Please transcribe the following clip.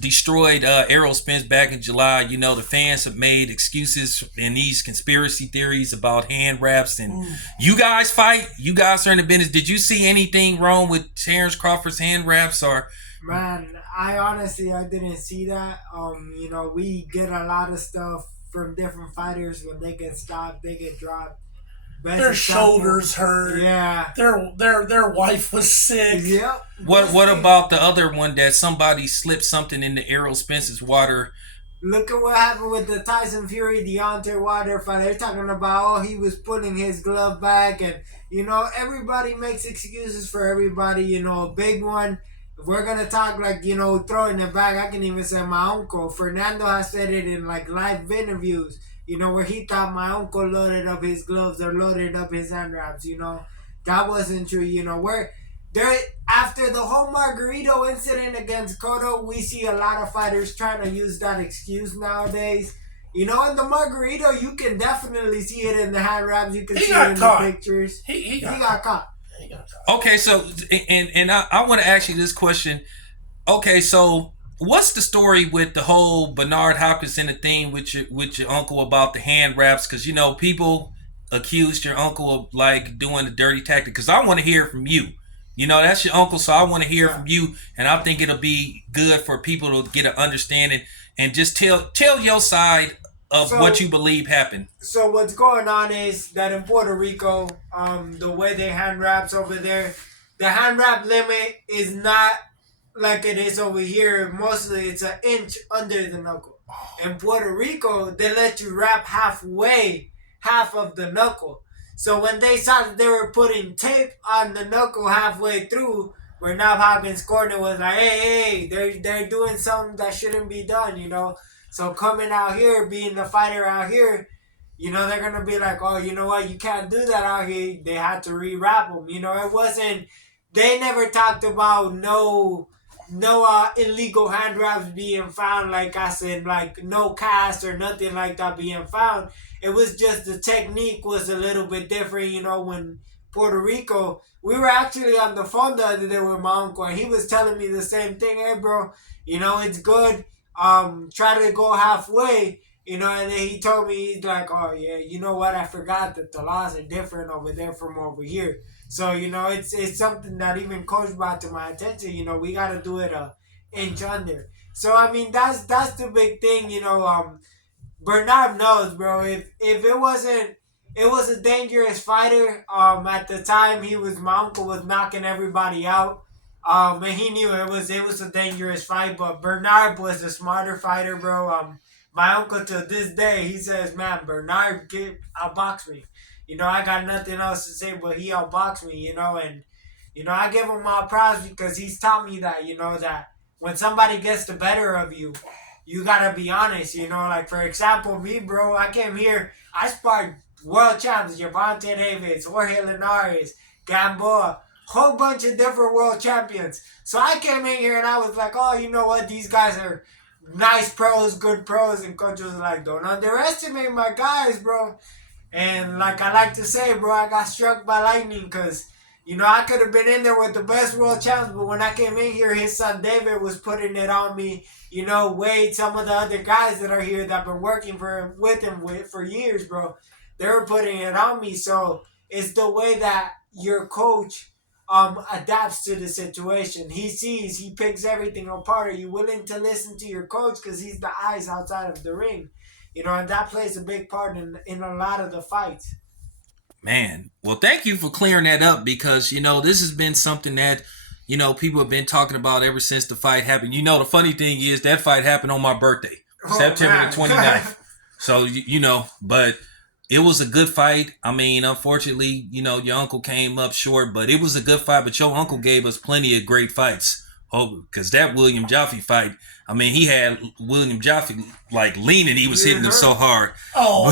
destroyed Errol Spence back in July, the fans have made excuses and these conspiracy theories about hand wraps. And you guys fight. You guys are in the business. Did you see anything wrong with Terrence Crawford's hand wraps? Or Man, I didn't see that. We get a lot of stuff from different fighters when they get stopped, they get dropped. Best Their example, shoulders hurt. yeah, Their wife was sick. yep. what about the other one that somebody slipped something into Errol Spence's water? Look at what happened with the Tyson Fury Deontay Wilder fight. They're talking about he was putting his glove back, and everybody makes excuses for everybody. A big one. If we're gonna talk like throwing it back, I can even say my uncle Fernando has said it in like live interviews. Where he thought my uncle loaded up his gloves or loaded up his hand wraps. That wasn't true. Where there after the whole Margarito incident against Cotto, we see a lot of fighters trying to use that excuse nowadays. In the Margarito, you can definitely see it in the hand wraps. You can He see got it in caught. the pictures. He got got caught. He got caught. Okay, so and I want to ask you this question. Okay, so what's the story with the whole Bernard Hopkins and the thing with your uncle about the hand wraps? Because people accused your uncle of like doing the dirty tactic. Because I want to hear from you. That's your uncle, so I want to hear from you, and I think it'll be good for people to get an understanding and just tell your side of what you believe happened. So what's going on is that in Puerto Rico, the way they hand wraps over there, the hand wrap limit is not like it is over here. Mostly it's an inch under the knuckle. In Puerto Rico, they let you wrap halfway, half of the knuckle. So when they saw that they were putting tape on the knuckle halfway through, Bernard Hopkins' corner was like, hey, they're doing something that shouldn't be done. So coming out here, being the fighter out here, they're gonna be like, oh, you know what, you can't do that out here. They had to rewrap them. It wasn't. They never talked about no illegal hand wraps being found. Like I said, like no cast or nothing like that being found. It was just the technique was a little bit different. When Puerto Rico, we were actually on the phone the other day with my uncle, and he was telling me the same thing. Hey, bro, it's good. Try to go halfway. And then he told me, he's like, oh yeah, you know what? I forgot that the laws are different over there from over here. So it's something that even coach brought to my attention. We got to do it a inch under. So I mean that's the big thing. Bernard knows, bro. If it wasn't, it was a dangerous fighter. At the time, my uncle was knocking everybody out. And he knew it was a dangerous fight. But Bernard was a smarter fighter, bro. My uncle to this day, he says, man, Bernard outboxed me. I got nothing else to say, but he outboxed me. And I give him my props because he's taught me that. That when somebody gets the better of you, you gotta be honest, like for example, me, bro, I came here, I sparred world champs, Gervonta Davis, Jorge Linares, Gamboa, whole bunch of different world champions. So I came in here and I was like, oh, you know what, these guys are nice pros, good pros, and coach was like, don't underestimate my guys, bro. And like I like to say, bro, I got struck by lightning because I could have been in there with the best world champs, but when I came in here, his son David was putting it on me. Wade, some of the other guys that are here that been working with him for years, bro, they were putting it on me. So it's the way that your coach adapts to the situation. He sees, he picks everything apart. Are you willing to listen to your coach because he's the eyes outside of the ring? And that plays a big part in a lot of the fights. Man, well, thank you for clearing that up because, this has been something that, people have been talking about ever since the fight happened. The funny thing is that fight happened on my birthday, September the 29th. So, but it was a good fight. I mean, unfortunately, your uncle came up short, but it was a good fight. But your uncle gave us plenty of great fights. Oh, because that William Jaffe fight, I mean, he had William Jaffe like leaning. He was hitting him so hard. Oh,